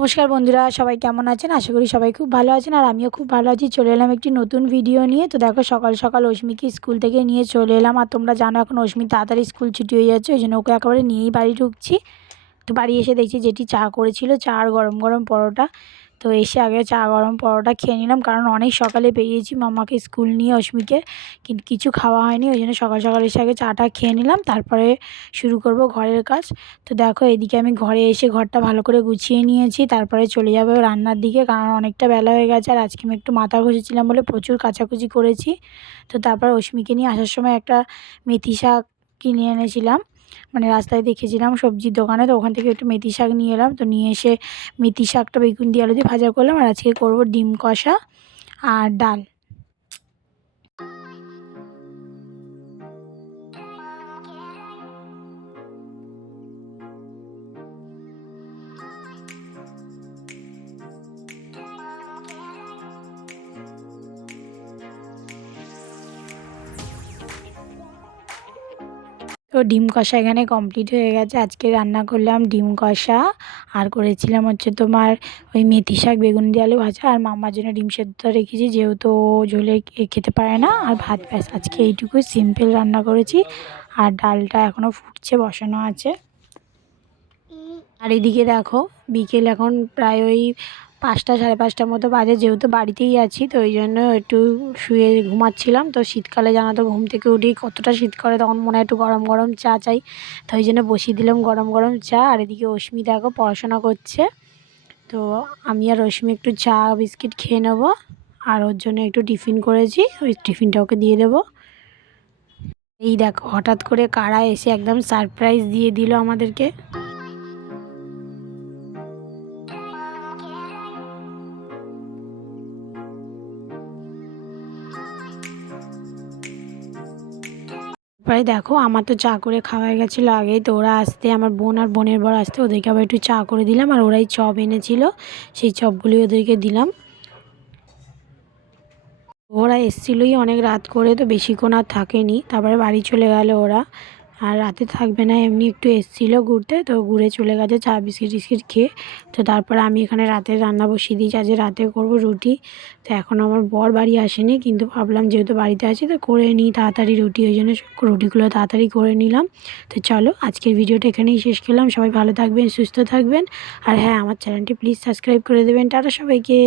নমস্কার বন্ধুরা, সবাই কেমন আছেন? আশা করি সবাই খুব ভালো আছেন আর আমিও খুব ভালো আছি। চলে এলাম একটি নতুন ভিডিও নিয়ে। তো দেখো সকাল সকাল অস্মিকে স্কুল থেকে নিয়ে চলে এলাম। আর তোমরা জানো এখন অস্মির তাড়াতাড়ি স্কুল ছুটি হয়ে যাচ্ছে, ওই জন্য ওকে একেবারে নিয়েই বাড়ি ঢুকছি। তো বাড়ি এসে দেখছি যেটি চা করেছিল, চা আর গরম গরম পরোটা। তো এসে আগে চা গরম পরোটা খেয়ে নিলাম, কারণ অনেক সকালে বেরিয়েছি মামাকে স্কুল নিয়ে অস্মিকে, কিন্তু কিছু খাওয়া হয়নি, ওই জন্য সকাল সকাল এসে আগে চাটা খেয়ে নিলাম, তারপরে শুরু করব ঘরের কাজ। তো দেখো এদিকে আমি ঘরে এসে ঘরটা ভালো করে গুছিয়ে নিয়েছি, তারপরে চলে যাবো রান্নার দিকে, কারণ অনেকটা বেলা হয়ে গেছে। আর আজকে আমি একটু মাথা ঘষেছিলাম বলে প্রচুর কাচাকুচি করেছি। তো তারপরে অস্মিকে নিয়ে আসার সময় একটা মেথি শাক কিনে এনেছিলাম, মানে রাস্তায় দেখেছিলাম সবজির দোকানে, তো ওখান থেকে একটু মেথি শাক নিয়ে এলাম। তো নিয়ে এসে মেথি শাকটা বেগুন দিয়ে আলু দিয়ে ভাজা করলাম, আর আজকে করবো ডিম কষা আর ডাল। তো ডিম কষা এখানে কমপ্লিট হয়ে গেছে। আজকে রান্না করলাম ডিম কষা, আর করেছিলাম হচ্ছে তোমার ওই মেথি শাক বেগুন দিয়ে আলু ভাজা, আর মামার জন্য ডিম সেদ্ধ রেখেছি, যেহেতু ও ঝোলে খেতে পারে না, আর ভাত। ব্যাস, আজকে এইটুকুই সিম্পল রান্না করেছি। আর ডালটা এখনও ফুটছে, বসানো আছে। আর এদিকে দেখো বিকেল এখন প্রায় ওই 5টা সাড়ে 5টার মতো বাজে, যেহেতু বাড়িতেই আছি তো ওই জন্য একটু শুয়ে ঘুমাচ্ছিলাম। তো শীতকালে জানো তো ঘুম থেকে উঠেই কতটা শীত করে, তখন মনে হয় একটু গরম গরম চা চাই। তো ওই জন্য বসিয়ে দিলাম গরম গরম চা। আর এদিকে অস্মি দেখো পড়াশোনা করছে, তো আমি আর অস্মি একটু চা বিস্কিট খেয়ে নেবো। আর ওর জন্য একটু টিফিন করেছি, ওই টিফিনটা ওকে দিয়ে দেবো। এই দেখো হঠাৎ করে কারা এসে একদম সারপ্রাইজ দিয়ে দিল আমাদেরকে। তারপরে দেখো আমার তো চা করে খাওয়া হয়ে গেছিলো আগেই, তো ওরা আসতে, আমার বোন আর বোনের বর আসতে, ওদেরকে আবার একটু চা করে দিলাম। আর ওরাই চপ এনেছিল, সেই চপগুলি ওদেরকে দিলাম। ওরা এসেছিলোই অনেক রাত করে, তো বেশিক্ষণ আর থাকেনি, তারপরে বাড়ি চলে গেল ওরা। আর রাতে থাকবে না, এমনি একটু এসেছিলো ঘুরতে, তো ঘুরে চলে গেছে চা বিস্কিট টিস্কিট খেয়ে। তো তারপরে আমি এখানে রাতে রান্না বসিয়ে দিয়েছি, আজকে রাতে করব রুটি। তো এখন আমার বর বাড়ি আসেনি, কিন্তু ভাবলাম যেহেতু বাড়িতে আছি তো করে নিই তাড়াতাড়ি রুটি, ওই জন্য রুটিগুলো তাড়াতাড়ি করে নিলাম। তো চলো আজকের ভিডিওটা এখানেই শেষ করলাম। সবাই ভালো থাকবেন, সুস্থ থাকবেন, আর হ্যাঁ আমার চ্যানেলটি প্লিজ সাবস্ক্রাইব করে দেবেন। টাটা সবাইকে।